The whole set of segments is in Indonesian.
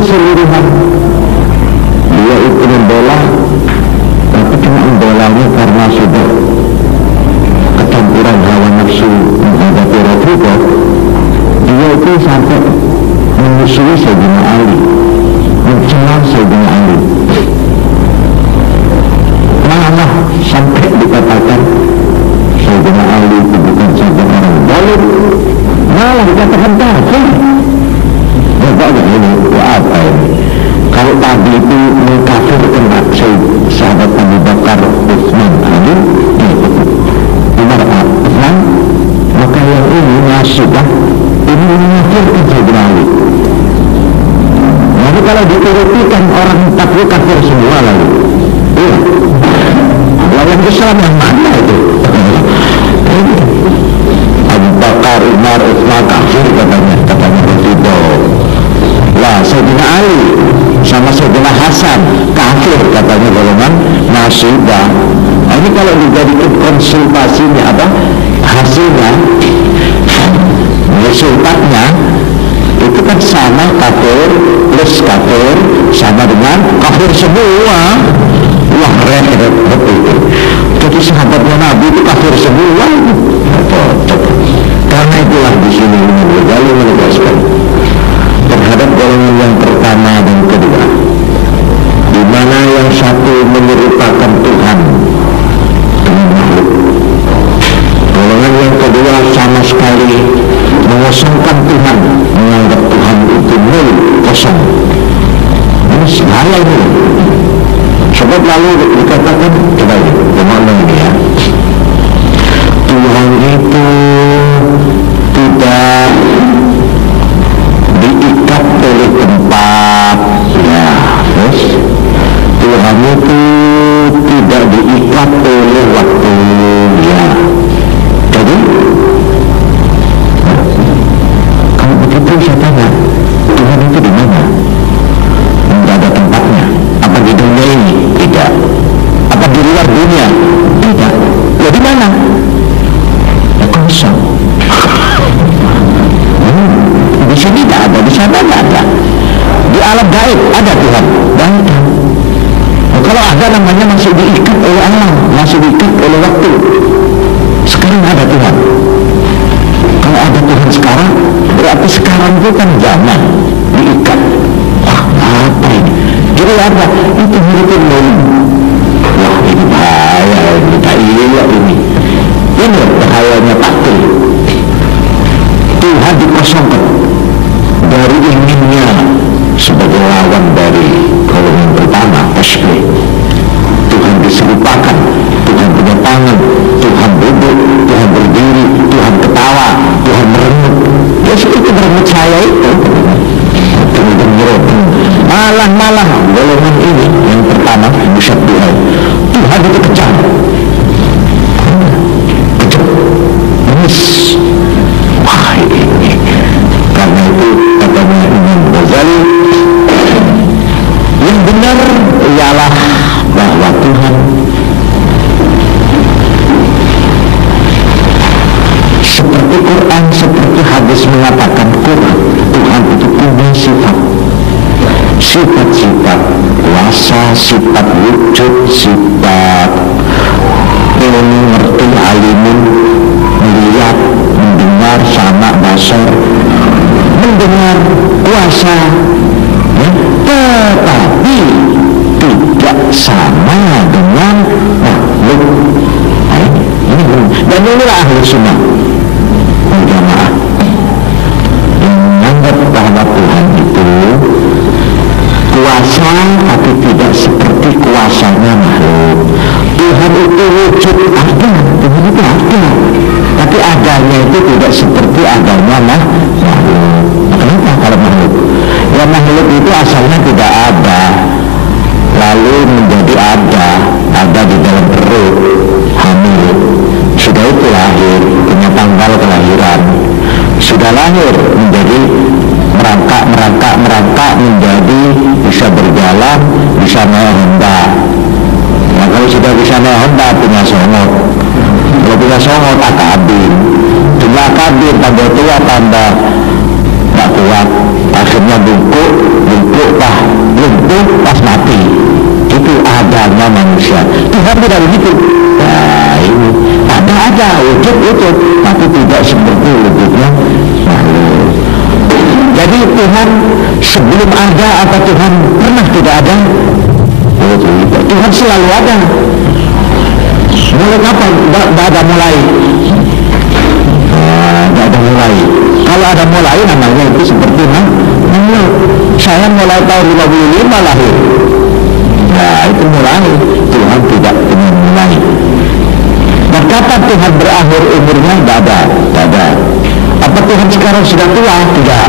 keseluruhan. Dia itu membela, tapi cuma membelanya karena sudah kecampuran hawa nafsu menghadapi Rasulullah. Dia itu sampai menyusui Sayyidina Ali, mencela Sayyidina Ali, malah sampai dikatakan Sayyidina Ali itu bukan saja orang zalim, malah dikatakan kafir. Bagaimana ini? Apa ini? Kalau tadi itu mengkafirkan sahabat Abu Bakar, Utsman, Ali, Umar, Utsman, maka yang ini sudah ini mengkafirkan Sayyidina Ali. Jadi kalau diturutikan orang takut kafir semua lalu. Iya. Lawan Islam yang mana itu? Abu Bakar, Umar, Utsman kafir katanya Rasulullah. Lah Sayyidina Ali sama Sayyidina Hasan kafir katanya golongan Nasyidah. Nah, ini kalau dijadikan konsultasinya apa? Hasilnya, resultatnya itu kan sama kafir plus kafir sama dengan kafir semua. Wah repot itu. Jadi sahabatnya Nabi itu kafir semua. Karena itulah di sini Ghazali menegaskan terhadap golongan yang pertama dan kedua, di mana yang satu menyerupakan Tuhan dengan makhluk, golongan yang kedua sama sekali mengosongkan Tuhan, menganggap Tuhan itu nol, kosong. Ini bahaya ini. Sebab lalu dikatakan, coba ini, bagaimana ini ya, Tuhan itu tidak diikat oleh tempat, ya, terus Tuhan itu tidak diikat oleh waktu, ya. Jadi kalau begitu saya tanya, Tuhan itu di mana? Tidak ada tempatnya. Apa di dunia ini? Tidak. Apa di luar dunia? Tidak. Ya di mana? Ya kosong. Di sini tidak ada, di sana tidak ada. Di alam gaib ada Tuhan. Dan kalau ada namanya masih diikat oleh alam, masih diikat oleh waktu. Sekarang ada Tuhan. Kalau ada Tuhan sekarang, berarti sekarang itu kan zaman diikat. Wah, apa ini? Jadi apa? Itu mirip nol. Wah, ini bahaya, ini tak iya ini. Ini bahayanya pasti. Tuhan dikosongkan dari inginnya sebagai lawan dari golongan pertama, tasbih. Tuhan diserupakan, Tuhan punya tangan, Tuhan duduk, Tuhan berdiri, Tuhan ketawa, Tuhan merenung. Ya seperti merenung saya itu. Malah golongan ini yang pertama bisa Tuhan. Tuhan itu kejam. Kejam. Manis. Wah ini. Karena itu katanya Imam Ghazali, yang benar ialah bahwa Tuhan seperti Quran, seperti hadis mengatakan Tuhan itu punya sifat-sifat kuasa, sifat wujud, sifat ilmu, ngerti, alimun, melihat, mendengar, sama, basar, mendengar, kuasa, ya, tetapi tidak sama dengan makhluk. Nah, ini dan inilah ahli sunnah jamaah yang menganggap bahwa Tuhan itu kuasa tapi tidak seperti kuasanya makhluk. Tuhan itu wujud, ada, Tuhan itu ada, tapi adanya itu tidak seperti adanya makhluk. Kenapa kalau makhluk? Ya makhluk itu asalnya tidak ada, lalu menjadi ada di dalam perut, hamil, sudah itu lahir, punya tanggal kelahiran, sudah lahir menjadi merangkak menjadi bisa berjalan, bisa naik Honda. Nah kalau sudah bisa naik Honda punya songot, kalau punya songot akabin, jumlah akabin tambah tua tambah tak kuat, akhirnya bungkuk Tuhannya manusia. Tuhan tidak begitu. Nah ini ada wujud, tapi tidak seperti wujudnya makhluk. Jadi Tuhan sebelum ada apa Tuhan pernah tidak ada? Tuhan selalu ada. Mulai kapan? Tidak ada mulai. Tidak ada mulai. Kalau ada mulai namanya itu seperti makhluk. Saya mulai tahun 55 lahir. Nah itu mulai. Tuhan tidak punya mulai. Nah kapan Tuhan berakhir umurnya? Tidak ada. Apa Tuhan sekarang sudah tua? Tidak.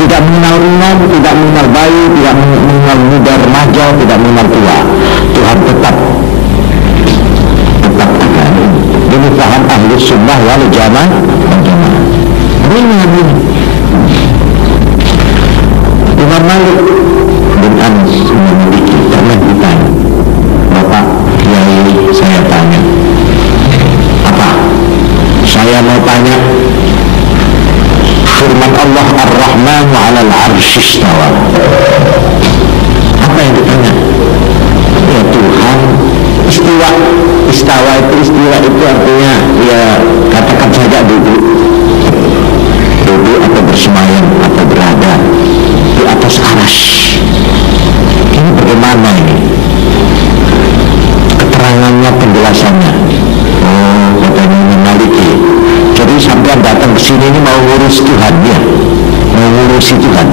Tidak mengenal umum, tidak mengenal bayi, tidak mengenal muda remaja, tidak mengenal tua. Tuhan tetap ada. Ini paham ahli sunnah wal jamaah. Ini Imam Malik bin Anas memiliki pernah ditanya, Bapak Kiai, saya tanya apa? Saya mau tanya firman Allah Ar-Rahman 'alal 'arsy istawa. Apa yang ditanya? Ya Tuhan istawa itu artinya ya katakan saja duduk atau bersemayam atau berada di atas arsy. Ini bagaimana ini keterangannya, penjelasannya? Katanya Maliki. Jadi sampai datang ke sini ini mau ngurus Tuhan ya, mau ngurusi Tuhan.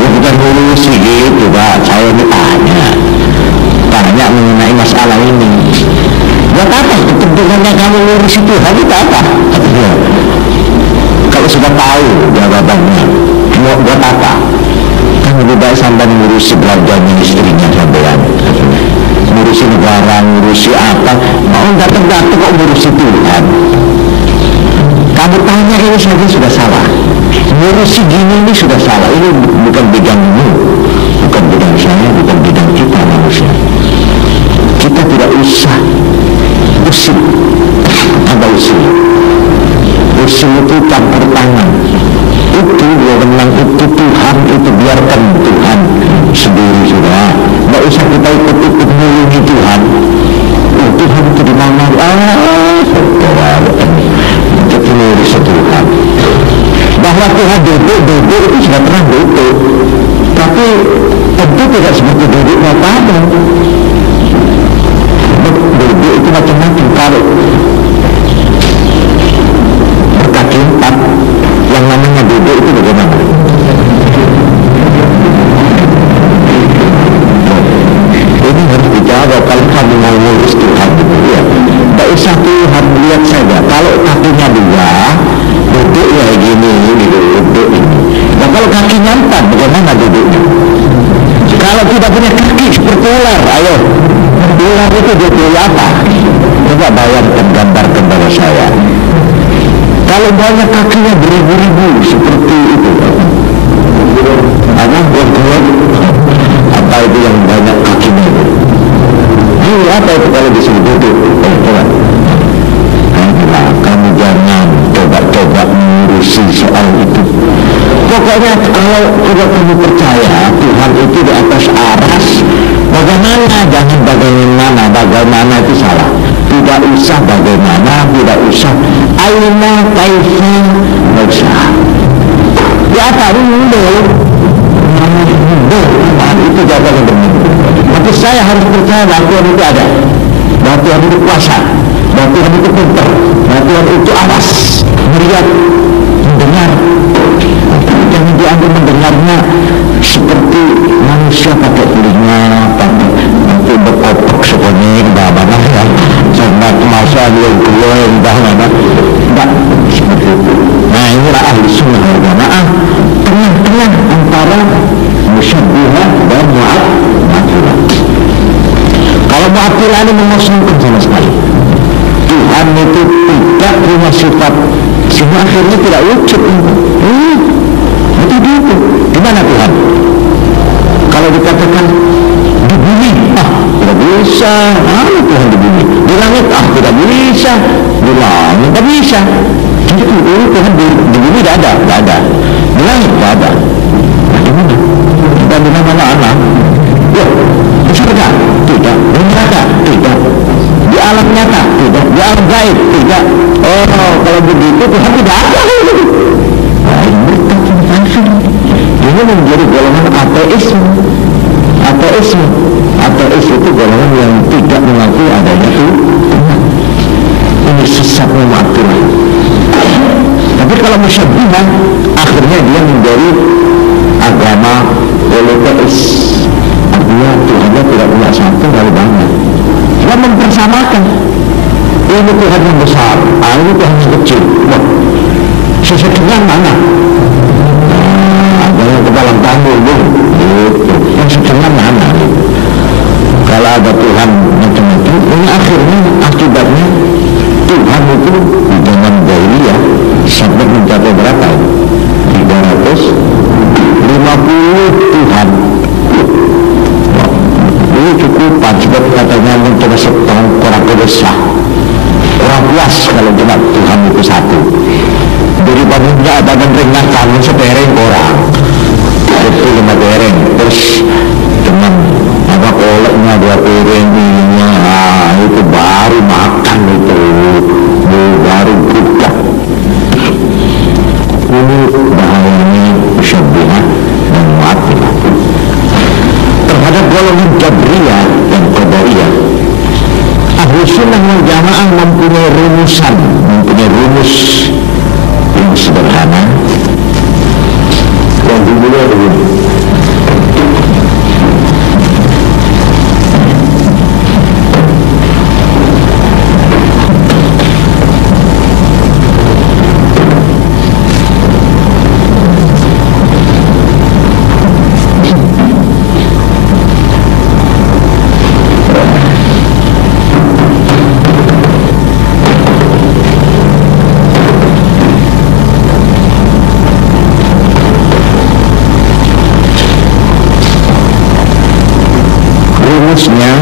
Ya bukan ngurusi gitu Pak, saya ini tanya mengenai masalah ini. Buat apa kepentingannya kamu ngurusi Tuhan itu apa? Katanya, kalau sudah tahu jawabannya, buat apa? Kan lebih baik sampai ngurusi belanjanya istrinya sampean. Ngurusi negara, ngurusi apa? Mau datang-datang kok ngurusi Tuhan? Kamu tanya ini saja sudah salah. Ngurusi gini ini sudah salah. Ini bukan bidangmu, bukan bidang saya, bukan bidang kita manusia. Kita tidak usah usil. Apa usil? Usil itu campur tangan. Itu wewenang itu Tuhan, itu biarkan Tuhan sendiri sudah. Tidak usah kita ikut melindungi Tuhan. Tuhan itu di mana? Itu ngurusi Tuhan. Bahwa Tuhan duduk itu sudah pernah duduk. Tapi tentu tidak seperti duduknya pada. Duduk itu macam-macam. Kalau berkaki empat, yang namanya duduk itu bagaimana? Ini harus dijawab kalau kamu mau ngurus Tuhan gitu ya. Tidak usah Tuhan lihat saja. Kalau kakinya dua, duduk ya gini, duduk ini. Nah kalau kakinya empat, bagaimana duduknya? Kalau tidak punya kaki seperti ular, ayo. Ular itu duduk apa? Coba bayangkan, gambarkan kepada saya. Kalau banyak kakinya beribu-ribu seperti itu, apa itu yang banyak kakinya itu? Ini apa itu kalau disebut duduk? Coba. Kamu jangan coba-coba mengurusi soal itu. Pokoknya kalau sudah kamu percaya Tuhan itu di atas aras, bagaimana? Jangan bagaimana itu salah. Tidak usah bagaimana, tidak usah aina kaifa, tidak usah. Ya apa itu? Itu jawaban yang benar. Tapi saya harus percaya bahwa Tuhan itu ada, bahwa Tuhan itu kuasa, bahwa Tuhan itu pintar, bahwa Tuhan itu awas, melihat, mendengar. Jangan diambil mendengarnya seperti manusia pakai telinga, pakai berkotok seperti bagaimana ya, sama masa yang keluar bagaimana, tidak seperti itu. Nah inilah ahli sunnah wal jamaah, tengah-tengah antara musyabbihah dan mu'attilah. Kalau mu'attilah ini mengosongkan sama sekali. Tuhan itu tidak punya sifat, sehingga akhirnya tidak wujud. Itu. Di mana Tuhan? Kalau dikatakan di bumi, tidak bisa. Mana Tuhan di bumi? Di langit, tidak bisa. Di langit tidak bisa. Jadi Tuhan di bumi tidak ada. Di langit tidak ada. Di mana? Dan di mana anak? ini menjadi golongan ateisme. Ateis itu golongan yang tidak mengakui adanya Tuhan. Ini sesat mematilah. Tapi kalau musyabbihah, akhirnya dia menjadi agama politis. Artinya Tuhannya tidak punya satu lalu banyak. Dia mempersamakan. Ini Tuhan yang besar, ini Tuhan yang kecil. Wah, sesedengah mana? Ada yang ke dalam tanggul, gitu. Yang sesedengah mana? Gitu. Kalau ada Tuhan macam-macam, ini akhirnya akibatnya Tuhan itu di zaman jahiliyah sampai mencapai berapa? 350 Tuhan. Ini cukup sebab katanya mencoba setong orang kedesah. Orang puas kalau cuma Tuhan itu satu. Jadi pada ada ringah kamu sepereng orang. Itu 5 pereng. Terus dengan apa koleknya 2 piring ininya, itu baru makan itu, baru buka. Ini bahayanya musyabbihah dan mu'attilah. Terhadap golongan Jabriyah dan Qadariyah, Ahlus Sunnah wal Jamaah mempunyai rumus yang sederhana. Yang dimulai begini. Rumusnya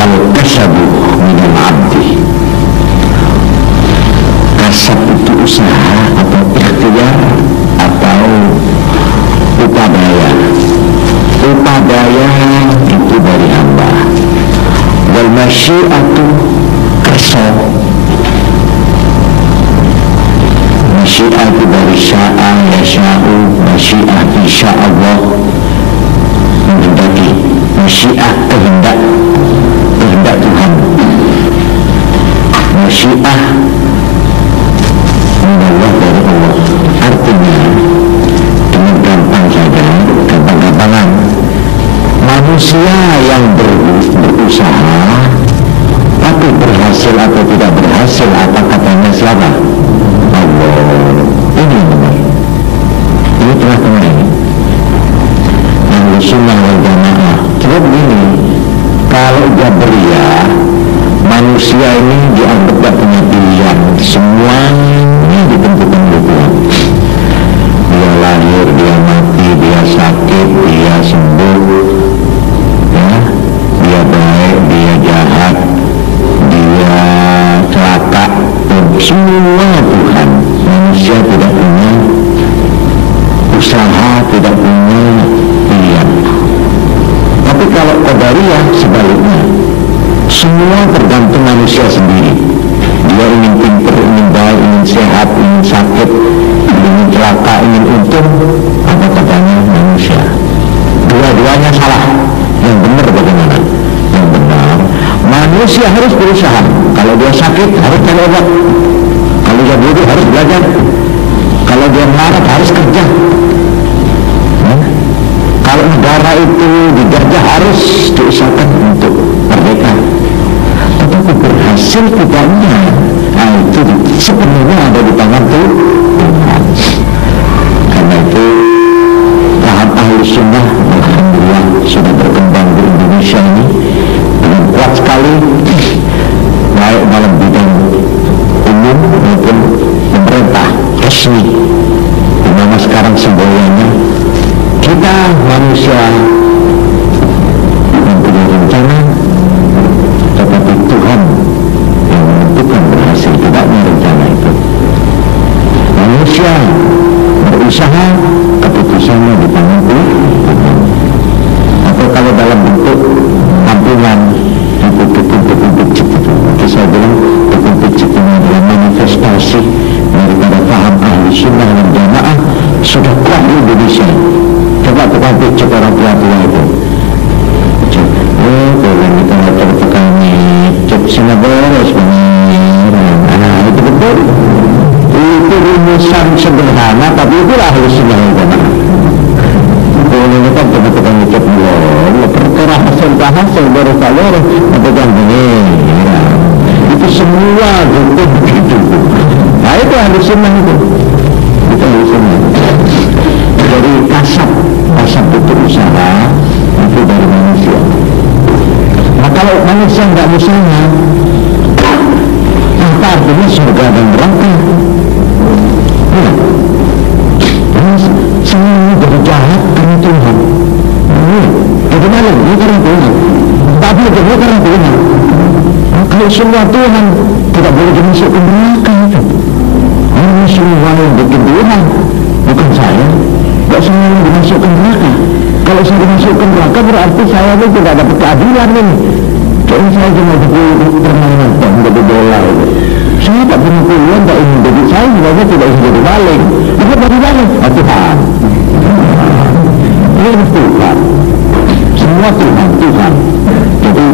al-kasabu minal abdi. Kasab itu usaha atau ikhtiar atau upadaya. Upadaya itu dari hamba. Wal masyiatu kerso. Masyiah itu dari sya'a yasha'u. Masyiah insya'allah menghendaki. Masyiah kehendak Tuhan. Masyiah minallah dari Allah. Artinya dengan gampang saja, gampang-gampangan, manusia yang berusaha tapi berhasil atau tidak berhasil, apa katanya siapa? Allah. Ini benar. Ini tengah-tengah ini. Ahlus Sunnah wal Jamaah. Sebab begini, kalau Jabriyah, manusia ini dianggap tidak punya pilihan, semuanya ditentukan oleh Tuhan. Dia lahir, dia mati, dia sakit, dia sembuh, ya, dia baik, dia jahat, dia celaka, semua Tuhan. Manusia tidak punya usaha, tidak punya pilihan. Tapi kalau Qadariyah sebaliknya, semua tergantung manusia sendiri. Dia ingin pintar, ingin baik, ingin sehat, ingin sakit, ingin celaka, ingin untung, apa katanya manusia. Dua-duanya salah. Yang benar bagaimana? Yang benar, manusia harus berusaha. Kalau dia sakit harus cari obat. Kalau dia bodoh harus belajar. Kalau dia melarat harus kerja. Kalau negara itu dijajah harus diusahakan untuk merdeka. Tetapi berhasil tidaknya, itu sepenuhnya ada di tangan Tuhan. Karena itu paham Ahlus Sunnah alhamdulillah sudah berkembang di Indonesia ini dengan kuat sekali, baik dalam bidang umum maupun pemerintah resmi. Di mana sekarang semboyannya kita manusia mempunyai rencana, tetapi Tuhan yang menentukan berhasil tidaknya rencana itu. Manusia berusaha, keputusannya di tangan Tuhan. Atau kalau dalam bentuk tampilan bentuk cipta, maka saya bilang bentuk cipta adalah manifestasi daripada paham Ahlus Sunnah wal Jamaah sudah kuat di Indonesia. Coba tukang pijat orang tua-tua itu. Kalau kita nggak tukang cek sana beres nah itu betul. Itu rumusan sederhana, tapi itulah harus sederhana. Kalau kita tukang cek belum, perkara hasil baru kalau tukang ini, itu semua betul begitu. Nah itu harus senang itu. Kita harus senang. Dari kasab itu usaha itu dari manusia. Nah kalau manusia nggak usaha, apa artinya surga dan neraka? Ya. Semua jadi jahat karena Tuhan. Bagaimana? Ini karena Tuhan. Tapi itu karena Tuhan. Kalau semua Tuhan tidak boleh dimasukkan neraka itu. Ini semua yang bikin Tuhan, bukan saya. Tidak semua yang dimasukkan neraka. Kalau saya dimasukkan neraka berarti saya itu tidak dapat keadilan ini. Kayaknya saya cuma permainan tak menjadi bola itu. Saya tak punya pilihan, tak ingin jadi saya sebenarnya tidak ingin jadi maling. Tapi dari mana? Tuhan. Ini Tuhan. Semua Tuhan. Jadi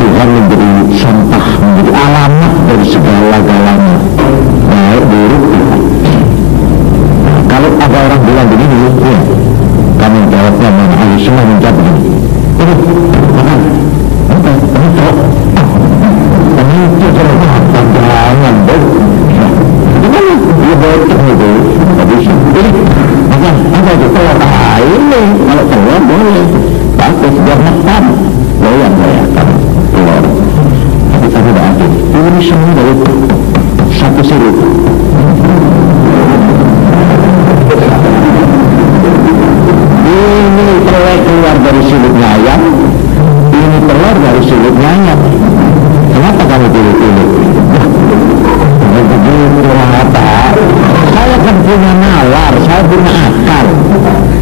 Tuhan memberi sampah, menjadi alamat dari segala-galanya, baik buruk Tuhan. Nah, kalau ada orang bilang begini, ya, kami jawabnya mana? Ahli sunnah menjawab begini. Ini, makan, itu jangan pandangan, gimana? Dia bocor itu, tak bisa. Ini, makan, apa itu telur? Ini, kalau telur boleh, bagus, biar makan, goyang-goyangkan telur. Tapi tidak adil. Ini semua dari satu sirip. Ini telur keluar dari silupnya ayam, ini telur dari silupnya ayam. Kenapa kamu pilih-pilih? Begitu apa? Saya kan punya nalar, saya punya akal.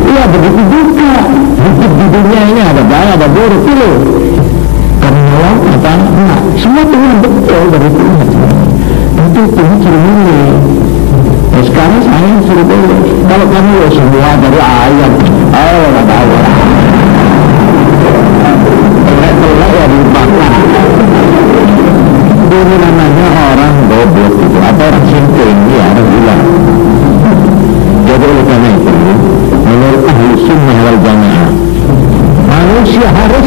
Iya begitu juga. Hidup di dunia ini ada baik, ada buruk, pilih. Karena apa? Nah, semua Tuhan betul dari Tuhan. Itu Tuhan suruh milih. Nah, sekarang saya suruh pilih. Kalau kamu semua dari ayam, nggak tahu. Telur ya dimakan. Ini namanya orang goblok itu, atau orang simping, ya orang gila. Jadi oleh karena itu, menurut ahli sunnah wal jamaah, manusia harus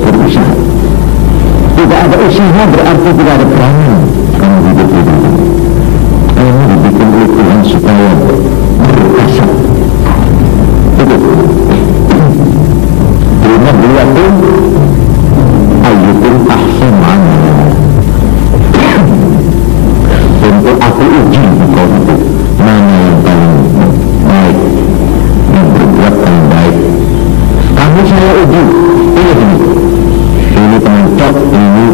berusaha. Tidak ada usaha berarti tidak ada peranan. Kamu hidup ini. Kamu dibikin oleh Tuhan supaya berkasat. Itu. Terima beliau pun ayyukum ahsan amal. Untuk aku uji kau itu mana yang paling baik, yang berbuat paling baik. Kamu saya uji, ini pencok, ini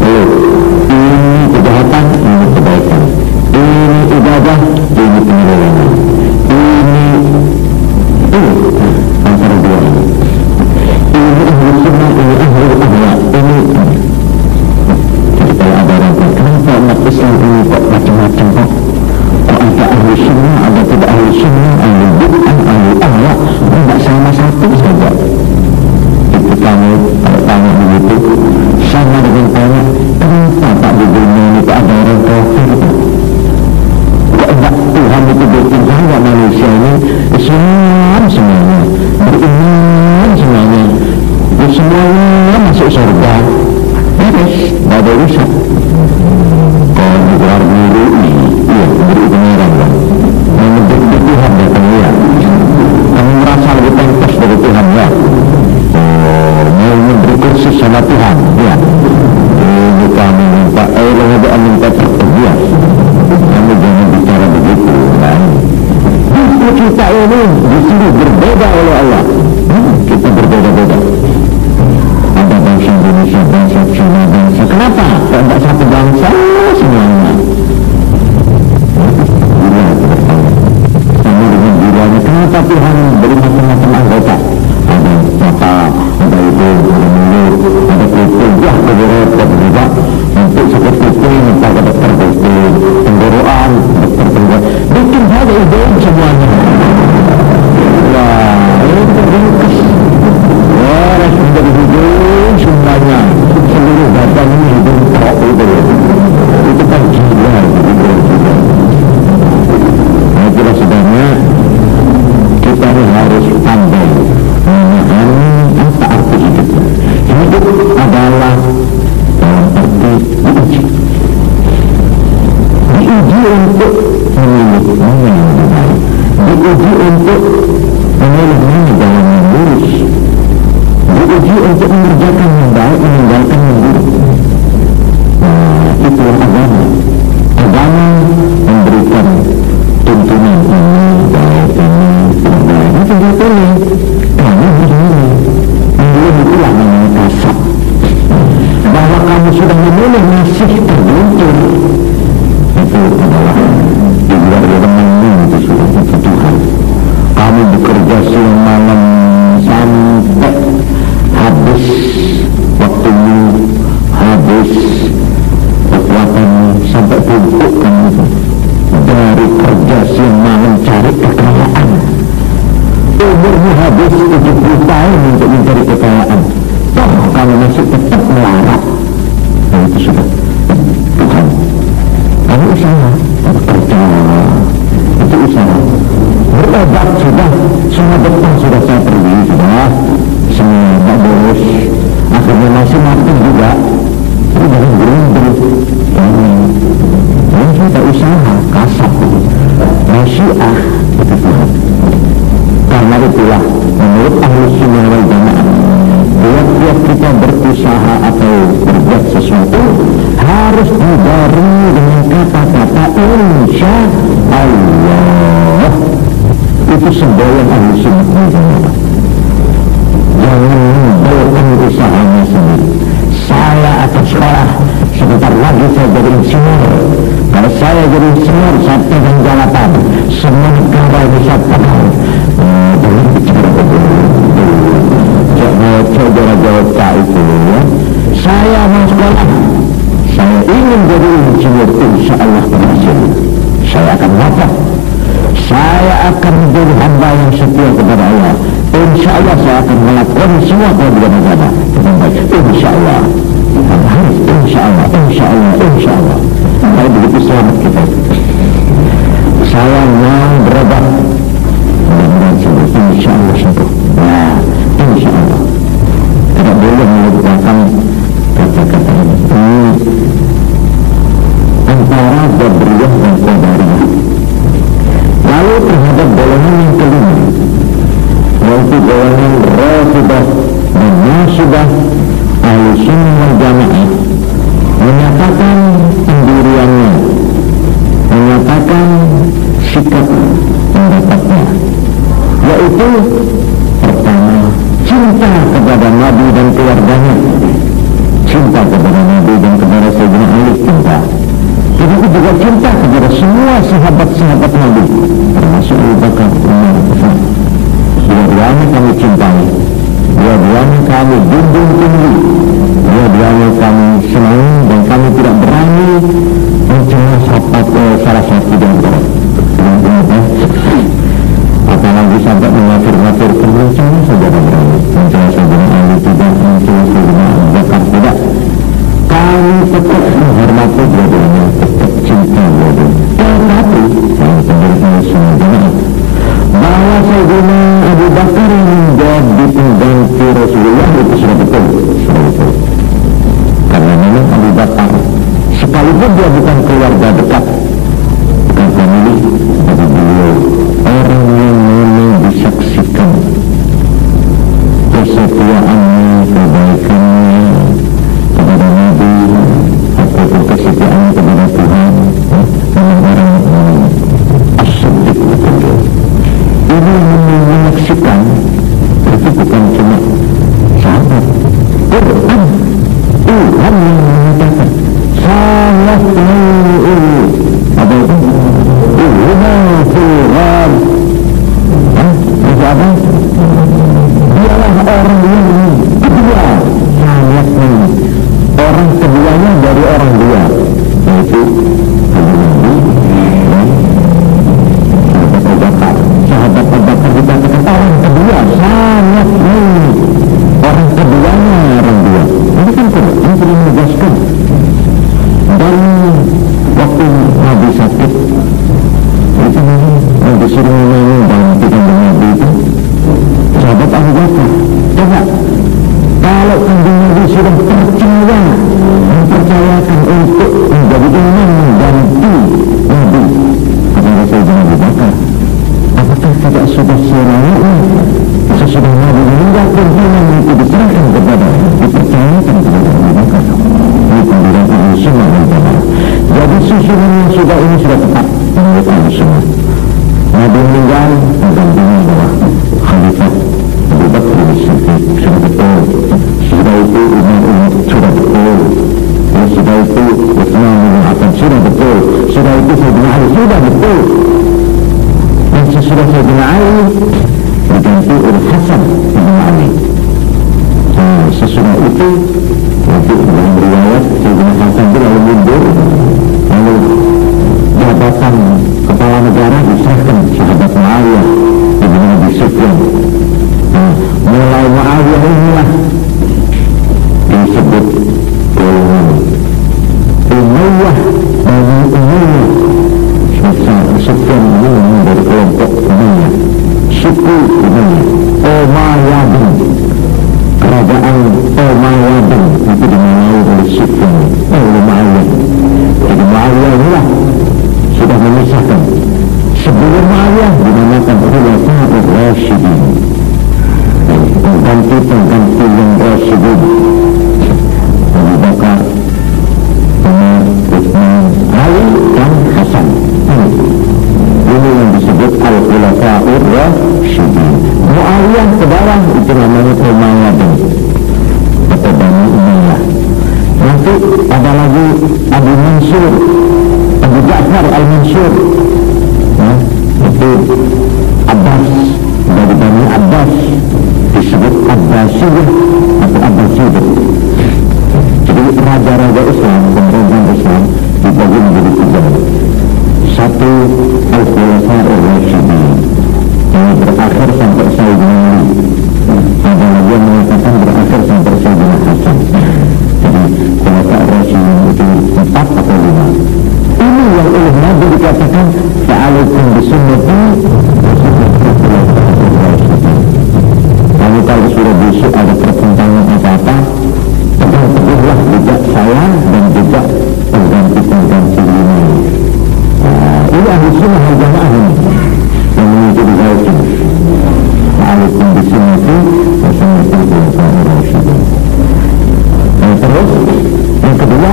belum, ini kejahatan, ini kebaikan, ini ibadah, ini penyelewengan, ini antara dua ini ahli sunnah, ini ahli akhlak, ini. Jadi kalau ada orang kenapa umat Islam ini kok macam-macam kok ada ahli sunnah, ada tidak ahli sunnah, ahli bid'ah, ahli akhlak, tidak sama satu saja. Itu kamu kalau tanya begitu sama dengan tanya kenapa tak di dunia ini tak ada orang kafir itu? Kok enggak Tuhan itu bikin saya manusia ini Islam semuanya, beriman semuanya, semuanya masuk surga. Beres, tidak ada urusan. Kalau di luar dulu ini, iya, beri kebenaran kan. Menurut Tuhan datang ya. Kamu merasa lebih pantas dari Tuhan ya. Mau memberi kursus sama Tuhan ya. Ini kamu minta minta ya. Kamu jangan bicara begitu kan. Justru kita ini disuruh berbeda oleh Allah. Kita berbeda-beda. Ada bangsa Indonesia, bangsa Cina, bangsa. Kenapa? Tidak satu bangsa semuanya. Gila itu bertanya. Sama dengan gilanya. Kenapa Tuhan beri macam-macam anggota? Ada mata, ada hidung, ada mulut, ada kuping. Ya, lebih repot juga. Untuk sakit kuping, minta ke dokter kuping. Tenggorokan, kerja siang malam sampai habis waktumu, habis kekuatanmu, sampai bungkuk kamu dari kerja siang malam cari kekayaan. Umurmu habis 70 tahun untuk mencari kekayaan, toh kamu masih tetap melarat. Nah, itu sudah Tuhan. Kamu usaha bekerja, itu usaha. Berobat sudah, semua dokter sudah saya pergi, sudah semua tak boros. Akhirnya masih mati juga. Itu jangan berunding. Ini kita usaha kasar, masyiah itu Tuhan. Karena itulah menurut ahli sunnah wal jamaah, tiap-tiap kita berusaha atau berbuat sesuatu harus dibarengi dengan kata-kata insya Allah. Itu semboyan ahli sunnah wal jamaah. Jangan membolehkan usahanya sendiri. Saya akan sekolah, sebentar lagi saya jadi insinyur. Kalau saya jadi insinyur, saya pegang jabatan, semua negara ini saya pegang. Jangan bicara begitu. Saudara jawab tak itu ya. Saya mau sekolah, saya ingin jadi insinyur, insya Allah berhasil. Saya akan wafat, saya akan menjadi hamba yang setia kepada Allah. Insya Allah saya akan melakukan semua kewajiban negara dengan baik. Insya Allah, insya Allah, insya Allah, insya Allah. Kalau begitu selamat kita. Saya mau berobat, insya Allah sembuh. Nah, insya Allah. Tidak boleh melupakan kata-kata ini. Antara Jabriyah dan Qadariyah. Lalu terhadap golongan yang kelima, yaitu golongan Rafidah dan Nasibah Ahlussunnah wal Jamaah, menyatakan pendiriannya, menyatakan sikap pendapatnya, yaitu pertama, cinta kepada Nabi dan keluarganya, cinta kepada Nabi dan kepada Sayyidina Ali, cinta. Begitu juga cinta kepada semua sahabat-sahabat Nabi, termasuk Abu Bakar, Umar, Utsman. Dua-duanya kami cintai, dua-duanya kami junjung tinggi, dua-duanya kami senang, dan kami tidak berani mencela salah satu di antara. Apalagi sampai mengafir-ngafir kemuliaan saudara berani. Mencela Sayyidina Ali tidak, mencela Sayyidina Abu Bakar tidak. Kami tetap menghormati dua-duanya, tetap cinta dua-duanya. Tetapi saya pendirikan semua jemaah bahwa Sayyidina Abu Bakar yang menjadi pengganti Rasulullah itu sudah betul, sudah betul. Karena memang Abu Bakar sekalipun dia bukan keluarga dekat, bukan famili, tapi beliau orang yang memang disaksikan kesetiaannya, kebaikannya kepada Nabi, ataupun kesetiaannya kepada Tuhan, memang orang as-siddiq betul. Ini menyaksikan itu bukan cuma sahabat, Quran, Tuhan yang mengatakan sangat apa itu? Tuhan apa? Dialah orang yang kedua, sangat orang keduanya dari orang dua, yaitu sahabat Abu Bakar dikatakan orang kedua, sangat orang keduanya orang dua. Ini kan Quran sudah menegaskan. Dan waktu Nabi sakit, itu Nabi suruh minum dan tidak Nabi itu sahabat Abu Bakar. Coba kalau kanjeng Nabi sudah percaya, mempercayakan untuk menjadi imam mengganti Nabi kepada Sayyidina Abu Bakar, apakah tidak sudah selayaknya sesudah Nabi meninggal pimpinan itu diserahkan kepada, dipercayakan kepada Abu Bakar? Ini pendirian Ahlussunnah wal Jamaah. Jadi susunan yang sudah ini sudah tepat menurut Ahlussunnah. Nabi meninggal, menggantinya adalah Khalifah Abu Bakar As-Siddiq, sudah betul. Sudah itu Umar sudah betul. Sudah itu Utsman bin Affan sudah betul. Sudah itu Sayyidina Ali sudah betul. Dan sesudah Sayyidina Ali diganti oleh Hasan bin Ali. Sesudah itu nanti dalam riwayat Sayyidina Hasan itu lalu mundur, lalu jabatan kepala negara diserahkan sahabat Muawiyah bin Abi Sufyan. Mulai Muawiyah inilah disebut golongan Umayyah Bani Umayyah. Sufyan ini dari kelompok Umayyah, suku Umayyah, Umayyadin, kerajaan Umayyadin itu dimenai oleh Sufyan oleh Muawiyah. Jadi Muawiyah inilah sudah memisahkan. Sebelum Muawiyah dinamakan Khulafaur Rasyidin, pengganti yang Rasyidin, Abu Bakar, Umar, Utsman, Ali dan Hasan. Ini yang disebut Al-Khulafaur Rasyidin. Muawiyah ke bawah itu namanya Umayyadin atau Bani Umayyah. Nanti ada lagi Abu Mansur, Abu Ja'far Al-Mansur, itu Abbas dari Bani Abbas, disebut Abbasiyah atau Abbasiyah. Jadi raja-raja Islam, pemerintahan Islam dibagi menjadi tiga. Satu, Al-Khulafaur Rasyidin, yang berakhir sampai Sayyidina Ali. Ada lagi yang mengatakan berakhir sampai Sayyidina Hasan. Jadi Khulafaur Rasyidin itu 4 atau 5. Ini yang oleh Nabi dikatakan fa'alaikum bisunnati wa sunnati Khulafaur Rasyidin. Kamu kalau sudah besok ada pertentangan apa-apa, pegang teguhlah jejak saya dan jejak pengganti-pengganti ini. Ini ahli sunnah wal jamaah ini yang menuju di Gauteng. Fa'alaikum bisunnati wa sunnati Khulafaur Rasyidin. Terus yang kedua,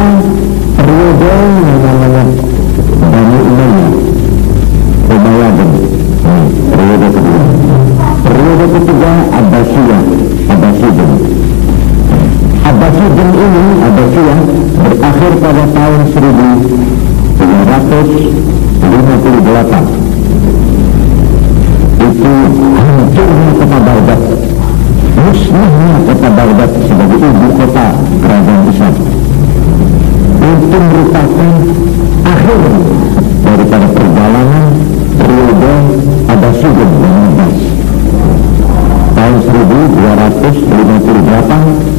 periode yang namanya Bani Umayyah, Umayyadin. Periode kedua. Periode ketiga Abbasiyah, Abbasidin. Abbasidin ini, Abbasiyah, berakhir pada tahun 1358. Itu hancurnya kota Baghdad, musnahnya kota Baghdad sebagai ibu kota kerajaan Islam. Itu merupakan akhir daripada perjalanan periode Abbasidin yang Abbas. Tahun 1258